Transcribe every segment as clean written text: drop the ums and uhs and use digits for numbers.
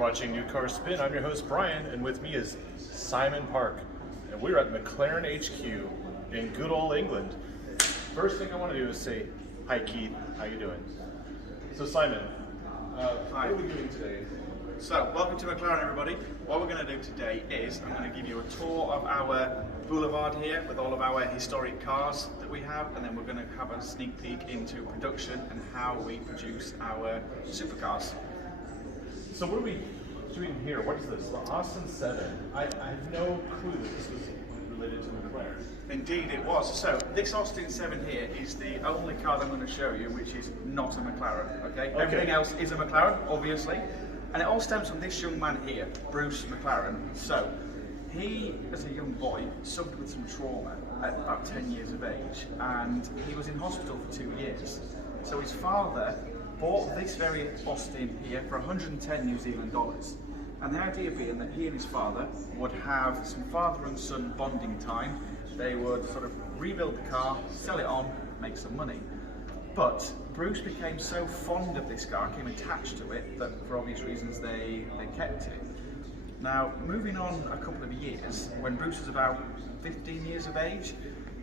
watching New Car Spin. I'm your host Brian, and with me is Simon Park, and we're at McLaren HQ in good old England. First thing I want to do is say, hi Keith, how you doing? So Simon, Hi. what are we doing today? So, welcome to McLaren, everybody. What we're going to do today is I'm going to give you a tour of our boulevard here with all of our historic cars that we have, and then we're going to have a sneak peek into production and how we produce our supercars. So what are we doing here? What is this? The Austin 7. I had no clue that this was related to McLaren. Indeed it was. So, this Austin 7 here is the only car that I'm going to show you which is not a McLaren, okay? Everything else is a McLaren, obviously. And it all stems from this young man here, Bruce McLaren. So, he, as a young boy, suffered with some trauma at about 10 years of age, and he was in hospital for 2 years. So his father bought this very Austin here for 110 New Zealand dollars. And the idea being that he and his father would have some father and son bonding time. They would sort of rebuild the car, sell it on, make some money. But Bruce became so fond of this car, became attached to it, that for obvious reasons they kept it. Now, moving on a couple of years, when Bruce was about 15 years of age,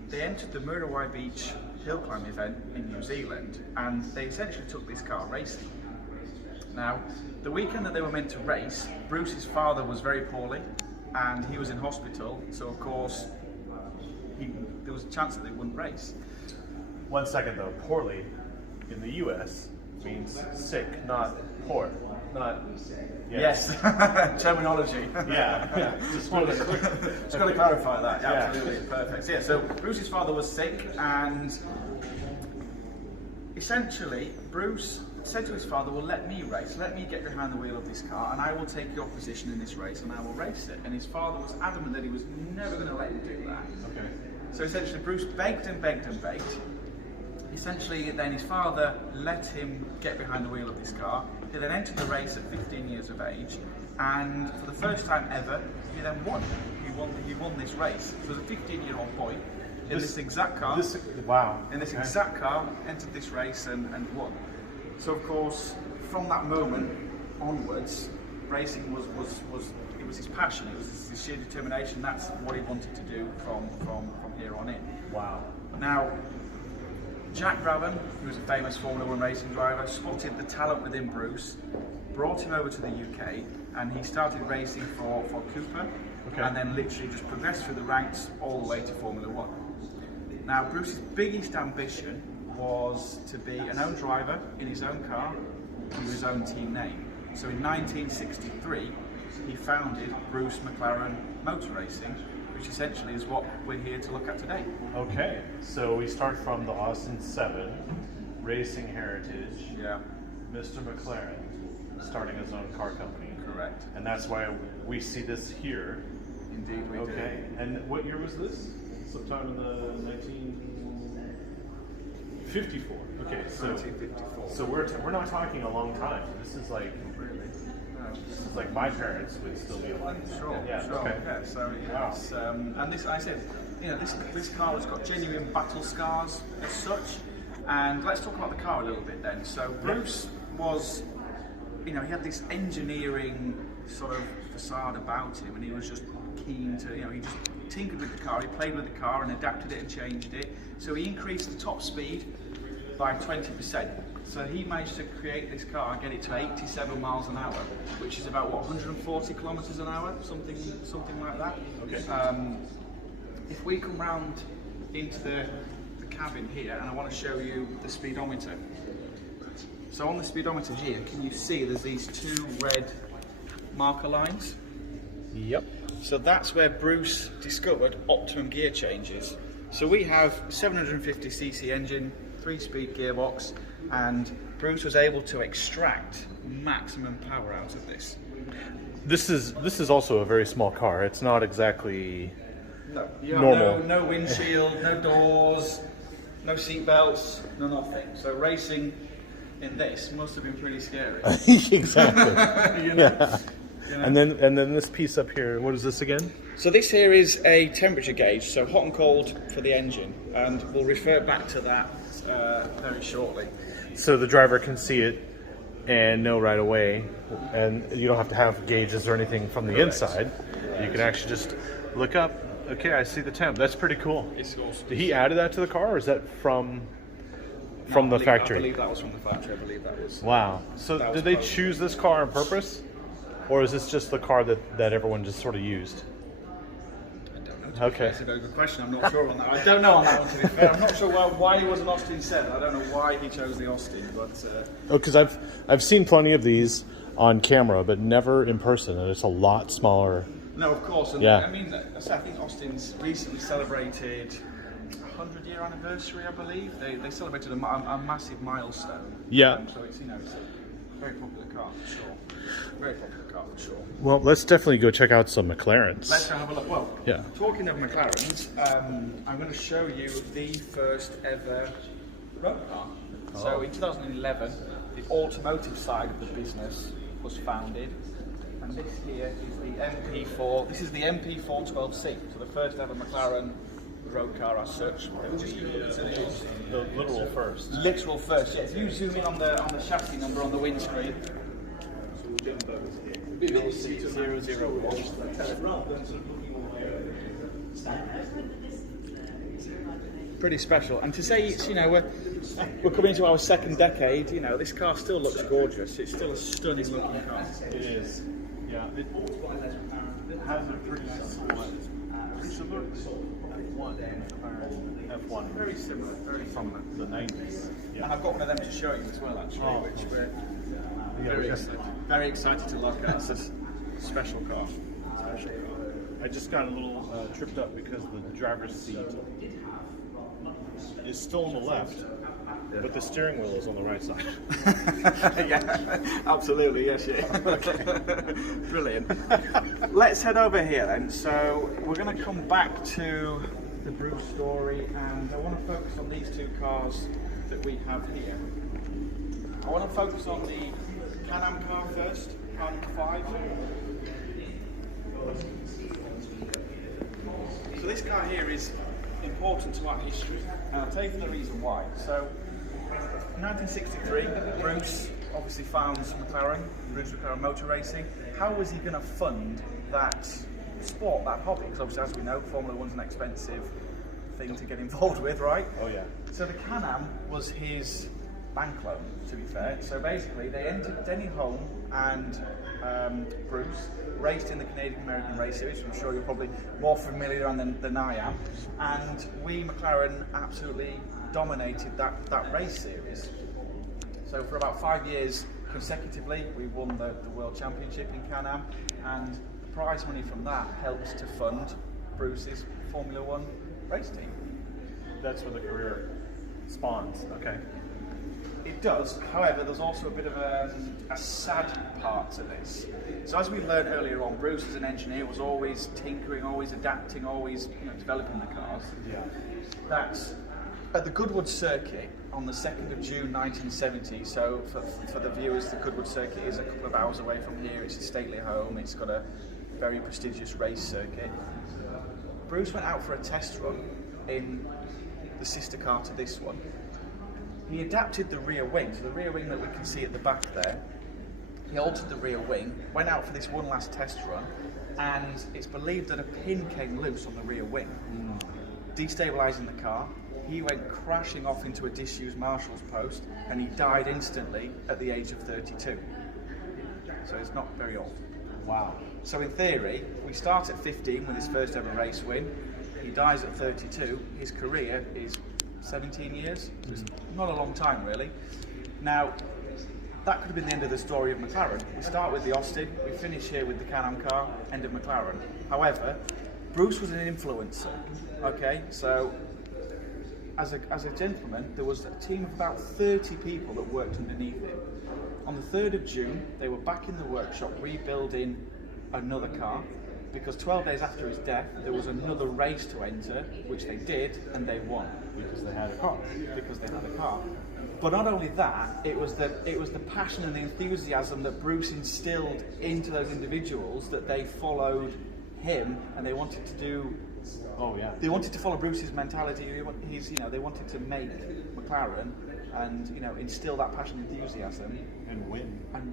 they entered the Muriwai Beach hill climb event in New Zealand, and they essentially took this car racing. Now, the weekend that they were meant to race, Bruce's father was very poorly, and he was in hospital, so of course, there was a chance that they wouldn't race. 1 second though, poorly in the US means sick, not poor. Not Yes, terminology. Yeah. Just wanted to Just got to clarify that. Yeah. Absolutely, perfect. Yeah. So Bruce's father was sick, and essentially Bruce said to his father, "Well, let me race. Let me get behind the wheel of this car, and I will take your position in this race, and I will race it." And his father was adamant that he was never going to let him do that. Okay. So essentially, Bruce begged and begged and begged. Essentially, then his father let him get behind the wheel of this car. He then entered the race at 15 years of age, and for the first time ever, he then won. He won this race. So as a 15-year-old boy, in this exact car, Wow. in this exact car, entered this race and won. So of course, from that moment onwards, racing was his passion. It was his sheer determination. That's what he wanted to do from here on in. Wow. Now, Jack Brabham, who was a famous Formula One racing driver, spotted the talent within Bruce, brought him over to the UK, and he started racing for Cooper, and then literally just progressed through the ranks all the way to Formula One. Now, Bruce's biggest ambition was to be an own driver in his own car with his own team name. So in 1963, he founded Bruce McLaren Motor Racing, which essentially is what we're here to look at today. Okay, so we start from the Austin 7, racing heritage. Yeah, Mr. McLaren starting his own car company. correct. And that's why we see this here. Indeed we do. Okay, and what year was this? Sometime in the 1954. Okay, so 1954. so we're not talking a long time. This is like Really? this is like my parents would still be alive. Sure, Yeah. sure. Okay. Yeah, so Wow. it's, and this, I said, this car has got genuine battle scars as such. And let's talk about the car a little bit then. So Bruce was, he had this engineering sort of facade about him, and he was just keen to, he just tinkered with the car. He played with the car and adapted it and changed it. So he increased the top speed by 20%. So he managed to create this car and get it to 87 miles an hour, which is about 140 kilometers an hour, something like that. Okay. If we come round into the cabin here, and I want to show you the speedometer. So on the speedometer here, can you see there's these two red marker lines? Yep. So that's where Bruce discovered optimum gear changes. So we have 750cc engine, 3-speed gearbox, and Bruce was able to extract maximum power out of this. This is also a very small car. It's not exactly No, you have normal. no windshield, no doors, no seat belts, no nothing. So racing in this must have been pretty scary. Exactly. You know? Yeah. And then this piece up here, what is this again? So this here is a temperature gauge, so hot and cold for the engine, and we'll refer back to that very shortly. So the driver can see it and know right away, and you don't have to have gauges or anything from the inside. You can actually just look up, okay, I see the temp. That's pretty cool. It's awesome. Did he added that to the car, or is that from the factory? I believe that was from the factory. I believe that was. Wow. So did they choose this car on purpose? Or is this just the car that everyone just sort of used? I don't know. Okay. That's a very good question. I'm not sure on that. I don't know on that one, to be fair. I'm not sure why he was an Austin 7. I don't know why he chose the Austin, but... Oh, because I've seen plenty of these on camera, but never in person, and it's a lot smaller. No, of course. And Yeah. I mean, I think Austin's recently celebrated 100-year anniversary, I believe. They celebrated a massive milestone. Yeah. So it's, it's a very popular car for sure. Very popular car for sure. Well, let's definitely go check out some McLarens. Let's go have a look. Well, Yeah. talking of McLarens, I'm going to show you the first ever road car. So in 2011, the automotive side of the business was founded. And this here is the MP4. This is the MP412C, so the first ever McLaren road car as such. The literal first. Literal first, yeah. If you zoom in on the chassis number on the windscreen, you'll see 001. Pretty special, and to say it's we're coming into our second decade. This car still looks gorgeous. It's still a stunning looking car. It is. Yeah. It has a pretty similar F1. Very similar, very From the 90s. And I've got one of them to show you as well, actually, which we're very excited to look at. It's a special car. I just got a little tripped up because the driver's seat is still on the left, but the steering wheel is on the right side. Yeah, absolutely, yes, yeah. Brilliant. Let's head over here then. So we're going to come back to the Bruce story, and I want to focus on these two cars that we have here. I want to focus on the Can-Am car first, car number 5. So this car here is important to our history, and I'll tell you the reason why. So, in 1963, Bruce obviously founds McLaren, Bruce McLaren Motor Racing. How was he going to fund that sport, that hobby? Because obviously, as we know, Formula One's an expensive thing to get involved with, right? Oh yeah. So the Can-Am was his bank loan, to be fair. So basically, they entered Denny Hulme and Bruce raced in the Canadian American Race Series, which I'm sure you're probably more familiar on than I am. And we, McLaren, absolutely dominated that race series. So for about 5 years consecutively, we won the World Championship in Can-Am, and the prize money from that helps to fund Bruce's Formula One race team. That's where the career spawns. Okay. It does. However, there's also a bit of a sad part to this. So as we learned earlier on, Bruce as an engineer was always tinkering, always adapting, always developing the cars. Yeah. That's at the Goodwood Circuit on the 2nd of June 1970. So for the viewers, the Goodwood Circuit is a couple of hours away from here. It's a stately home. It's got a very prestigious race circuit. Bruce went out for a test run in the sister car to this one. He adapted the rear wing, so the rear wing that we can see at the back there. He altered the rear wing, went out for this one last test run, and it's believed that a pin came loose on the rear wing, destabilising the car. He went crashing off into a disused marshal's post, and he died instantly at the age of 32. So he's not very old. Wow. So in theory, we start at 15 with his first ever race win. He dies at 32. His career is 17 years. So it's not a long time, really. Now, that could have been the end of the story of McLaren. We start with the Austin, we finish here with the Can-Am car, end of McLaren. However, Bruce was an influencer. Okay, so as a gentleman, there was a team of about 30 people that worked underneath him. On the 3rd of June, they were back in the workshop rebuilding another car, because 12 days after his death, there was another race to enter, which they did, and they won. Because they had a car. Because they had a car. But not only that, it was the passion and the enthusiasm that Bruce instilled into those individuals that they followed him, and they wanted to do. Oh yeah. They wanted to follow Bruce's mentality. They wanted to make McLaren and instill that passion and enthusiasm And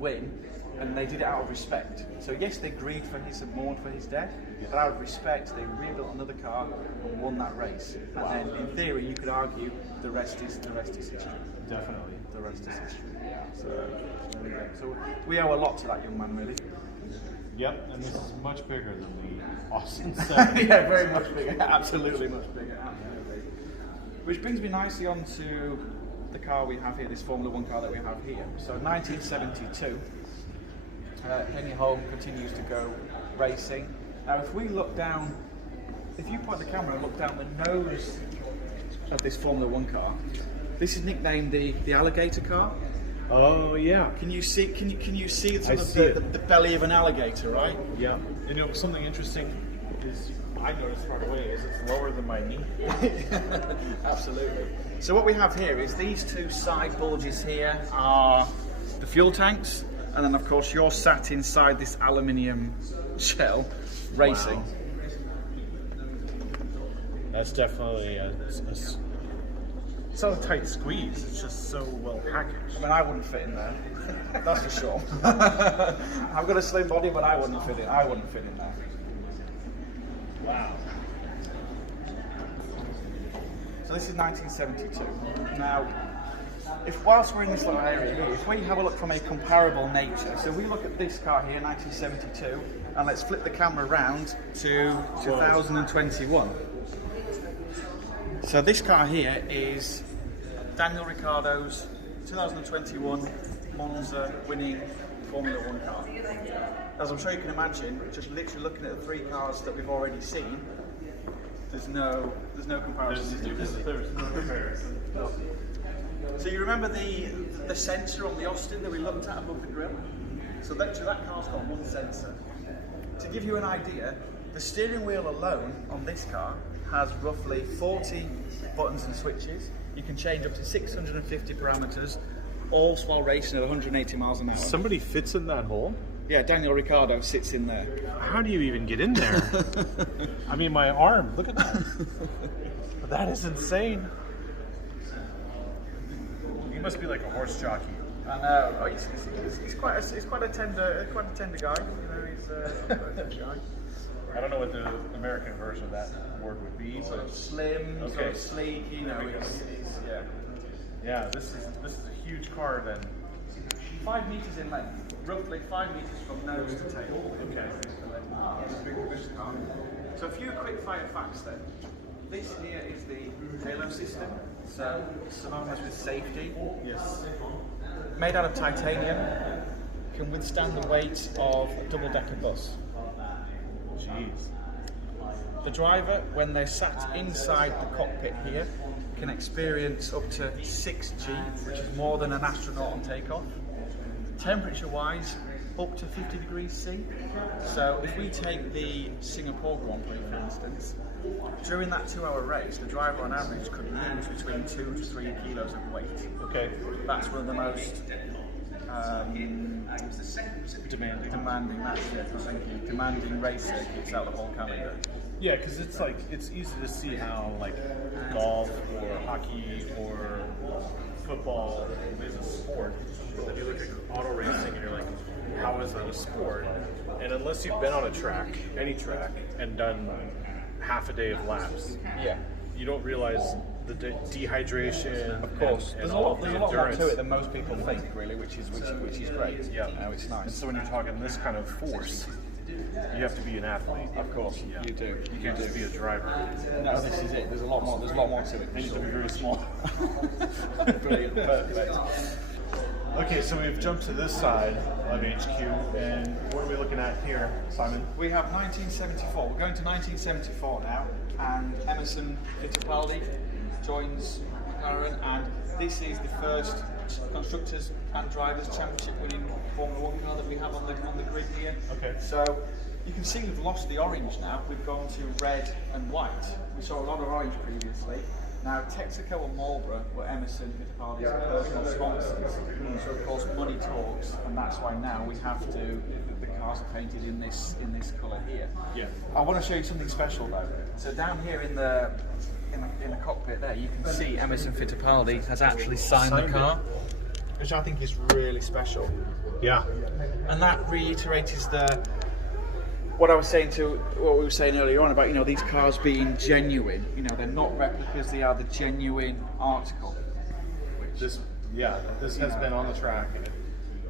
win. and they did it out of respect. So yes, they grieved for his and mourned for his death, but out of respect, they rebuilt another car and won that race. And then, in theory, you could argue the rest is history. Definitely. The rest is history. Yeah. So there we go. So we owe a lot to that young man, really. Yep, and this is much bigger than the Austin 7. Yeah, very much bigger. Absolutely much bigger. Absolutely. Which brings me nicely on to the car we have here, this Formula One car that we have here. So 1972. Henry Holm continues to go racing. Now, if we look down, if you point the camera and look down the nose of this Formula One car, this is nicknamed the alligator car. Oh yeah. Can you see? Can you see I see the belly of an alligator, right? Yeah. And something interesting is I noticed right away is it's lower than my knee. Absolutely. So what we have here is these two side bulges here are the fuel tanks, and then of course you're sat inside this aluminium shell racing. Wow. That's definitely it's not a tight squeeze. It's just so well packaged. I mean, I wouldn't fit in there. That's for sure. I've got a slim body, but I wouldn't fit in. I wouldn't fit in there. Wow. So this is 1972. Now, whilst we're in this little area here, if we have a look from a comparable nature, so we look at this car here, 1972, and let's flip the camera around to 2021. So this car here is Daniel Ricciardo's 2021 Monza winning Formula One car. As I'm sure you can imagine, just literally looking at the three cars that we've already seen, there's no comparison. There's no comparison. So you remember the sensor on the Austin that we looked at above the grille? So that car's got one sensor. To give you an idea, the steering wheel alone on this car has roughly 40 buttons and switches. You can change up to 650 parameters, all while racing at 180 miles an hour. Somebody fits in that hole? Yeah, Daniel Ricciardo sits in there. How do you even get in there? I mean, my arm, look at that. That is insane. He must be like a horse jockey. I know. Oh, he's quite a tender guy. He's quite a tender guy. I don't know what the American version of that word would be, but Slim, sort of sleek. He's yeah. Yeah, this is a huge car then. 5 meters in length, roughly 5 meters from nose to tail. Okay. So a few quick fire facts then. This here is the halo system, so synonymous with safety. Yes. Made out of titanium, can withstand the weight of a double-decker bus. Jeez. The driver, when they're sat inside the cockpit here, can experience up to 6G, which is more than an astronaut on takeoff. Temperature-wise, up to 50 degrees C. So if we take the Singapore Grand Prix, for instance, during that 2-hour race, the driver on average could lose between 2 to 3 kilos of weight. Okay. That's one of the most demanding race circuits out of the whole calendar. Yeah, because it's easy to see how like golf or hockey or football is a sport. But then you look at auto racing and you're like, how is that a sport? And unless you've been on a track, any track, and done half a day of laps, Yeah. you don't realize the dehydration. Of course, and there's a all lot of the more endurance. to it than most people think, really, which is great. Yeah, It's And nice. so when you're talking this kind of force, you have to be an athlete. Of course, Yeah. you do. You can't just be a driver. No, this is it. There's a lot more. There's a lot more to it. You need to be very small. Brilliant, perfect. Okay, so we've jumped to this side of HQ, and what are we looking at here, Simon? We have 1974. We're going to 1974 now, and Emerson Fittipaldi joins McLaren, and this is the first constructors and drivers championship winning Formula One car that we have on the grid here. Okay. So you can see we've lost the orange now. We've gone to red and white. We saw a lot of orange previously. Now, Texaco and Marlboro were Emerson Fittipaldi's personal sponsors, so of course money talks, and that's why now we have to. The cars are painted in this colour here. Yeah. I want to show you something special though. So down here in the cockpit there, you can see Emerson Fittipaldi has actually signed the car, which I think is really special. Yeah. And that reiterates what I was saying what we were saying earlier on about, you know, these cars being genuine. You know, they're not replicas; they are the genuine article. This has been on the track. And it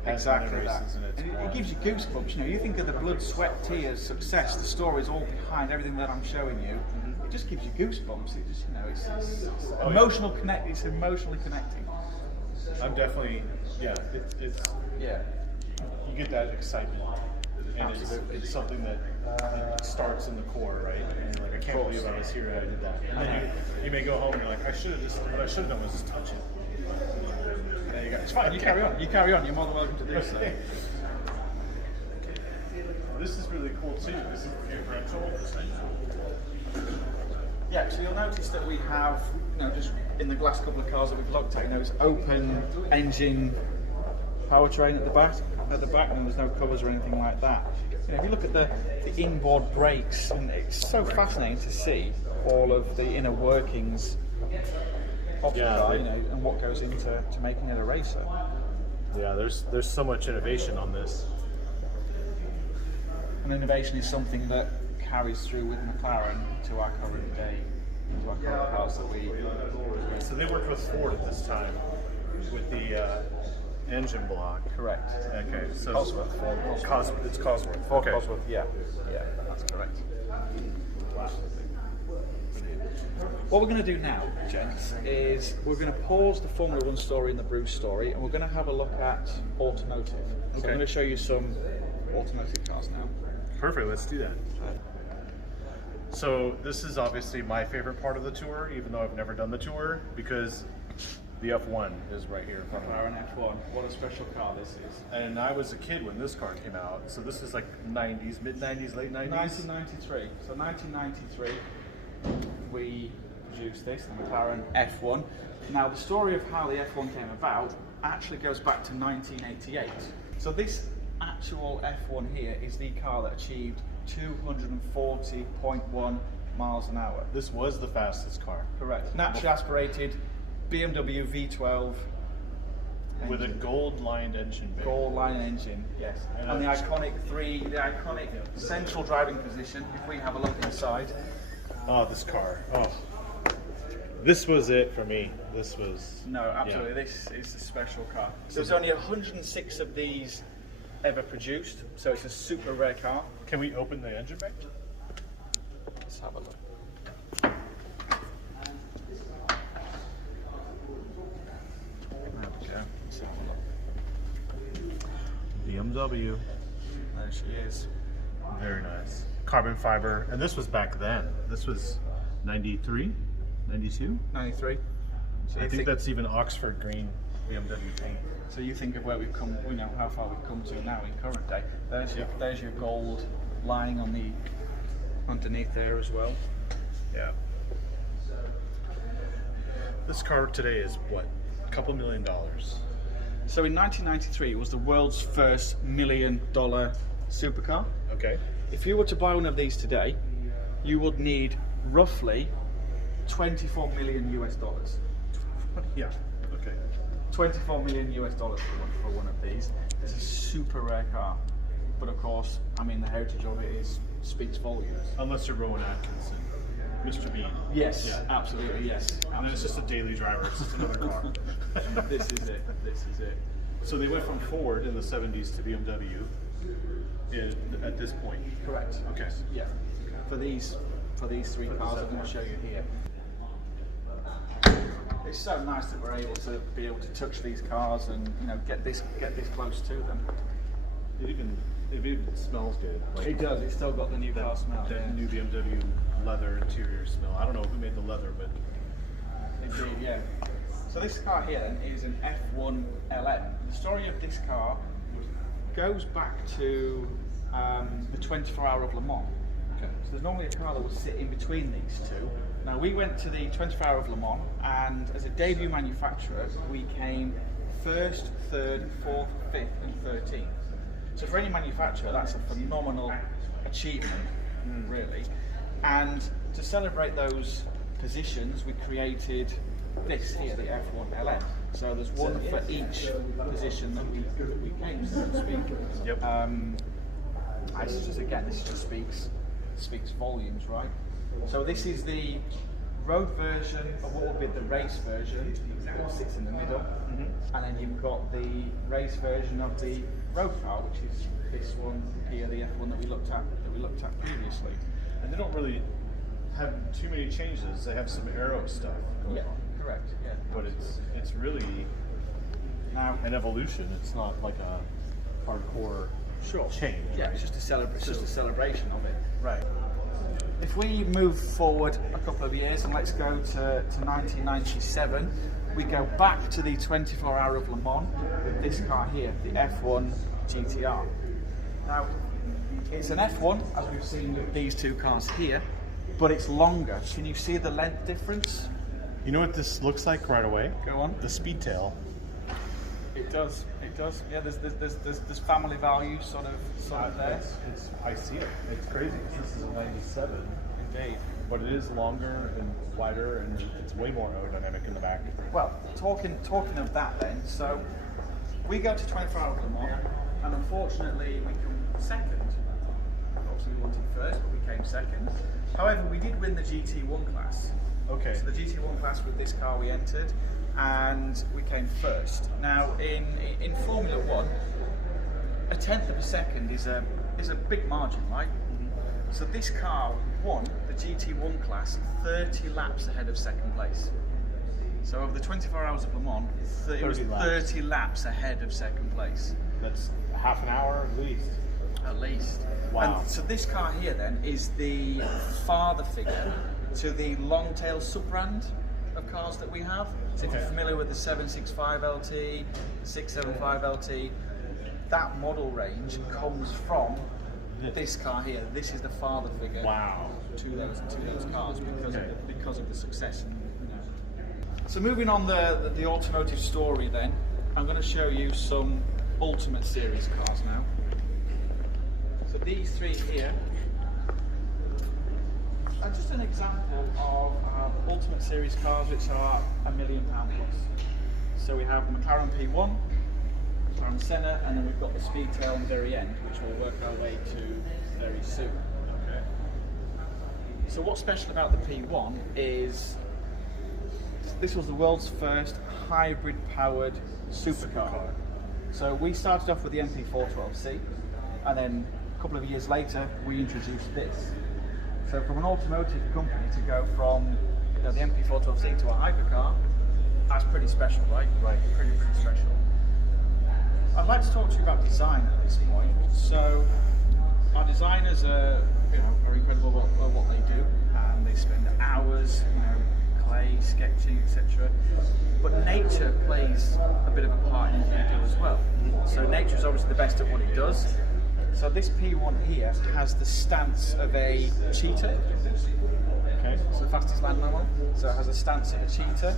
has Exactly been in that. races and it's And won. it gives you goosebumps. You know, you think of the blood, sweat, tears, success. The story is all behind everything that I'm showing you. It just gives you goosebumps. It just, you know, it's emotional connect. It's emotionally connecting. I'm definitely, it's Yeah. you get that excitement, and it's something that starts in the core, right? And you're like, I can't believe I was here and I did that. And then you may go home and you're like, what I should have done was just touch it. There you go. It's fine. You carry on. You carry on. You're more than welcome to do so. This is really cool too. This is the differential. Yeah, so you'll notice that we have, you know, just in the last couple of cars that we've looked at, you know, it's open engine powertrain at the back, and there's no covers or anything like that. You know, if you look at the inboard brakes, and it's so fascinating to see all of the inner workings of the car, you know, and what goes into making it a racer. Yeah, there's so much innovation on this. And innovation is something that carries through with McLaren to our current day, to our current cars that we. So they worked with Ford at this time with the engine block. Correct. Okay, so Cosworth. Ford Cosworth. It's Cosworth. Ford Okay. Cosworth, yeah, that's correct. Wow. What we're going to do now, gents, is we're going to pause the Formula 1 story and the Bruce story, and we're going to have a look at automotive. So I'm going to show you some automotive cars now. Perfect, let's do that. So this is obviously my favorite part of the tour, even though I've never done the tour, because the F1 is right here in front of me. McLaren F1, what a special car this is. And I was a kid when this car came out, so this is like 90s, mid-90s, late 90s? 1993. So 1993, we produced this, the McLaren F1. Now the story of how the F1 came about actually goes back to 1988. So this actual F1 here is the car that achieved 240.1 miles an hour. This was the fastest car. Correct. Naturally aspirated BMW V12 With a gold-lined engine bay. gold line engine, yes. And the iconic central driving position. If we have a look inside, Oh, this car. Oh. This was it for me. This was... no, absolutely. Yeah. This is a special car. There's only 106 of these ever produced, so it's a super rare car. Can we open the engine bay? Let's have a look. There we go. Let's have a look. BMW. There she is. Very nice. Carbon fiber. And this was back then. This was 93? 92? 93. So I you think that's even Oxford green BMW paint. So you think of where we've come, you know, how far we've come to now in current day. There's your gold lining on the underneath there as well. Yeah. This car today is what? A couple $1 million. So in 1993, it was the world's first $1 million supercar. Okay. If you were to buy one of these today, you would need roughly 24 million US dollars. Yeah. Okay. 24 million US dollars for one of these. It's a super rare car, but of course, I mean, the heritage of it speaks volumes. Unless you're Rowan Atkinson, Mr. Bean. Yes, Yeah. absolutely, yes. And then it's just a daily driver. It's just another car. This is it. This is it. So they went from Ford in the 70s to BMW at this point. Correct. Okay. Yeah. For these three cars I'm going to show you here. It's so nice that we're able to touch these cars and, you know, get this close to them. It even smells good. Like It does. It's still got the new car smell. that Yeah. new BMW leather interior smell. I don't know who made the leather, but Indeed, yeah. So this car here then is an F1 LM. The story of this car goes back to the 24 Hour of Le Mans. So there's normally a car that will sit in between these two. Now we went to the 24 Hour of Le Mans, and as a debut manufacturer, we came 1st, 3rd, 4th, 5th, and 13th. So for any manufacturer, that's a phenomenal achievement, really. And to celebrate those positions, we created this here, the F1 LN. So there's one for each position that we came, so to speak. Yep. This just speaks volumes, right? So this is the road version of what would be the race version, that sits in the middle, and then you've got the race version of the road car, which is this one here, the F1 that we looked at previously. And they don't really have too many changes. They have some aero stuff going on. Correct. Yeah. But it's really Now, an evolution. It's not like a hardcore change. Yeah, right? it's just a celebration of it. Right. If we move forward a couple of years and let's go to 1997, we go back to the 24 Hour of Le Mans with this car here, the F1 GTR. Now, it's an F1, as we've seen with these two cars here, but it's longer. Can you see the length difference? You know what this looks like right away? Go on. The speed tail. It does. Yeah, there's family value sort of there. I see it. It's crazy. This is a 97. Indeed. But it is longer and wider, and it's way more aerodynamic in the back. Well, talking of that then, so we go to 24 Hour of Le Mans, and unfortunately we come second. Obviously we wanted first, but we came second. However, we did win the GT1 class. Okay. So the GT1 class with this car we entered, and we came first. Now in Formula One, a tenth of a second is a big margin, right? So this car won the GT1 class 30 laps ahead of second place. So over the 24 Hours of Le Mans, it was 30 laps ahead of second place. That's half an hour at least. At least. Wow. And so this car here then is the father figure to the long-tail sub-brand of cars that we have. So if you're familiar with the 765 LT, the 675 LT, that model range comes from this car here. This is the father figure to those cars because of the success. And, So moving on the automotive story then, I'm going to show you some Ultimate Series cars now. So these three here are just an example of Ultimate Series cars which are £1 million plus. So we have McLaren P1, McLaren Senna, and then we've got the Speedtail on the very end, which we'll work our way to very soon. Okay. So what's special about the P1 is this was the world's first hybrid powered supercar. So we started off with the MP412C, and then a couple of years later we introduced this. So from an automotive company to go from the MP412C to a hypercar, that's pretty special, right? Right. Pretty special. I'd like to talk to you about design at this point. So our designers are incredible at what they do, and they spend hours, clay, sketching, etc. But nature plays a bit of a part in what they do as well. So nature is obviously the best at what it does. So this P1 here has the stance of a cheetah. Okay. It's the fastest land mammal. So it has a stance of a cheetah.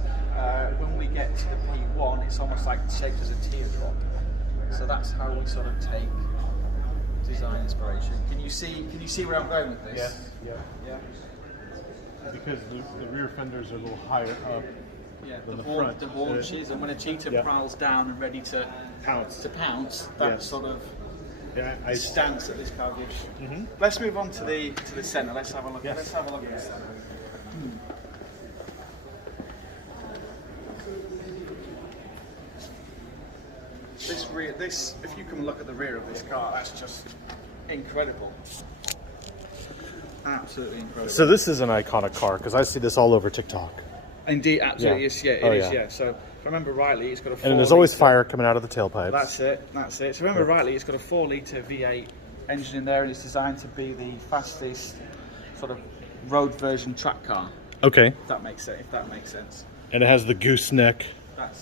When we get to the P1, it's almost like shaped as a teardrop. So that's how we sort of take design inspiration. Can you see where I'm going with this? Yes. Yeah. Because the rear fenders are a little higher up than the front. The haunches, and when a cheetah prowls down and ready to pounce, that's sort of the stance that this car gives you. Let's move on to the Senna. Let's have a look. Let's have a look at the Senna. This, if you can look at the rear of this car, that's just incredible. Absolutely incredible. So this is an iconic car because I see this all over TikTok. Indeed, absolutely, it is. So if I remember rightly, it's got a 4 and there's always fire coming out of the tailpipes. That's it. So if I remember rightly, it's got a 4-litre V8 engine in there, and it's designed to be the fastest sort of road version track car. Okay. If that makes sense. And it has the gooseneck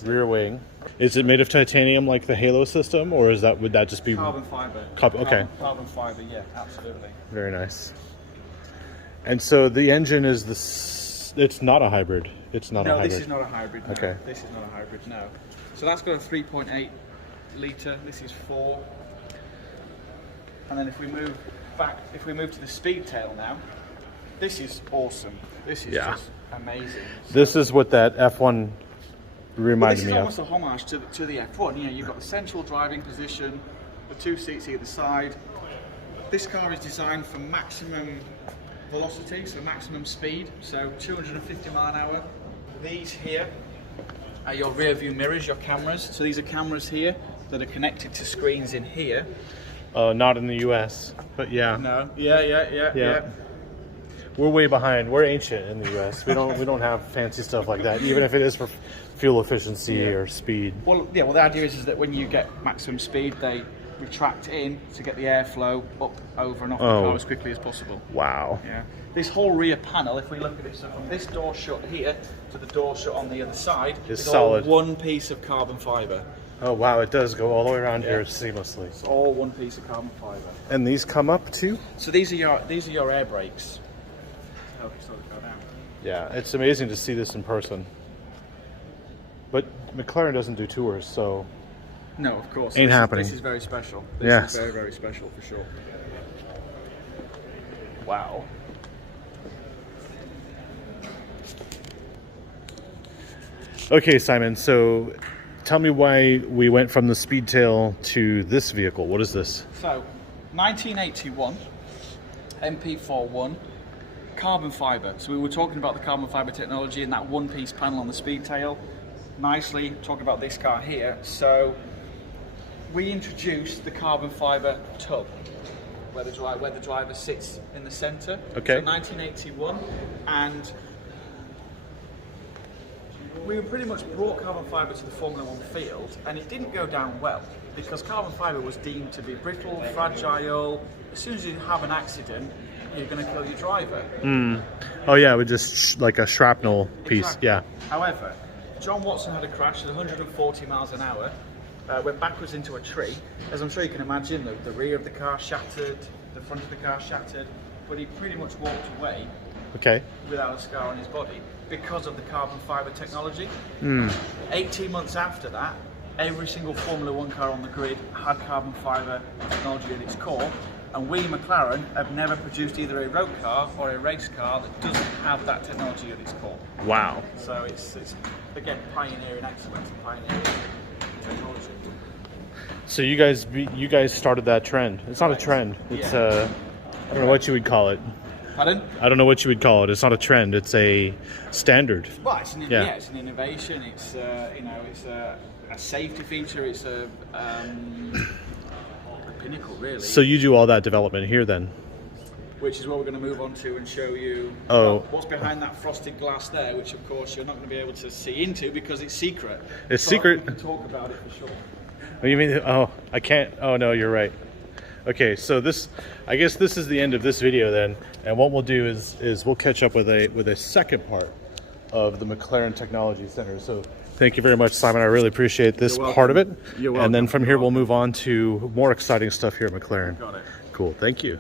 rear wing. Is it made of titanium like the Halo system, or would that just be carbon fiber? Okay. Carbon fiber, yeah, absolutely. Very nice. And so the engine is this. It's not a hybrid. It's not a hybrid. No, this is not a hybrid. No. Okay. This is not a hybrid. No. So that's got a 3.8 litre. This is 4. And then if we move back, if we move to the Speedtail now, this is awesome. This is just amazing. This is what that F1 reminded me of. This is almost a homage to the F1. You know, you've got the central driving position, the 2 seats either side. This car is designed for maximum velocity, so maximum speed, so 250 mile an hour. These here are your rear view mirrors, your cameras. So these are cameras here that are connected to screens in here. Not in the US, but yeah. No. Yeah. We're way behind. We're ancient in the US. We don't have fancy stuff like that, even if it is for fuel efficiency or speed. Well, yeah. Well, the idea is that when you get maximum speed, they retract in to get the airflow up, over, and off the car as quickly as possible. Wow. Yeah. This whole rear panel, if we look at it, so from this door shut here to the door shut on the other side, is solid. All one piece of carbon fiber. Oh wow, it does go all the way around here seamlessly. It's all one piece of carbon fiber. And these come up too? So these are your air brakes. Help you slow the car down. Yeah, it's amazing to see this in person. But McLaren doesn't do tours, so no, of course. Ain't happening. This is very special. This is very, very special for sure. Wow. Okay, Simon, so tell me why we went from the Speedtail to this vehicle. What is this? So, 1981, MP41, carbon fibre. So we were talking about the carbon fibre technology and that one-piece panel on the Speedtail. Nicely, talking about this car here. So, we introduced the carbon fibre tub, where the driver sits in the centre. Okay. So 1981, and we pretty much brought carbon fibre to the Formula 1 field, and it didn't go down well because carbon fibre was deemed to be brittle, fragile. As soon as you have an accident, you're going to kill your driver. Oh yeah, with just like a shrapnel piece. Exactly. Yeah. However, John Watson had a crash at 140 miles an hour, went backwards into a tree. As I'm sure you can imagine, the rear of the car shattered, the front of the car shattered, but he pretty much walked away without a scar on his body because of the carbon fibre technology. 18 months after that, every single Formula 1 car on the grid had carbon fibre technology at its core, and we, McLaren, have never produced either a road car or a race car that doesn't have that technology at its core. Wow. So it's again, pioneering excellence and pioneering technology. So you guys started that trend. It's not a trend. It's I don't know what you would call it. Pardon? I don't know what you would call it. It's not a trend. It's a standard. Well, it's an innovation. It's it's a safety feature. It's a pinnacle, really. So you do all that development here then? Which is what we're going to move on to and show you what's behind that frosted glass there, which of course you're not going to be able to see into because it's secret. It's secret. We can talk about it for sure. Oh, you mean? Oh, I can't. Oh no, you're right. Okay, so I guess this is the end of this video then, and what we'll do is we'll catch up with a second part of the McLaren Technology Center. So thank you very much, Simon. I really appreciate this part of it. You're welcome. And then from here we'll move on to more exciting stuff here at McLaren. Got it. Cool. Thank you.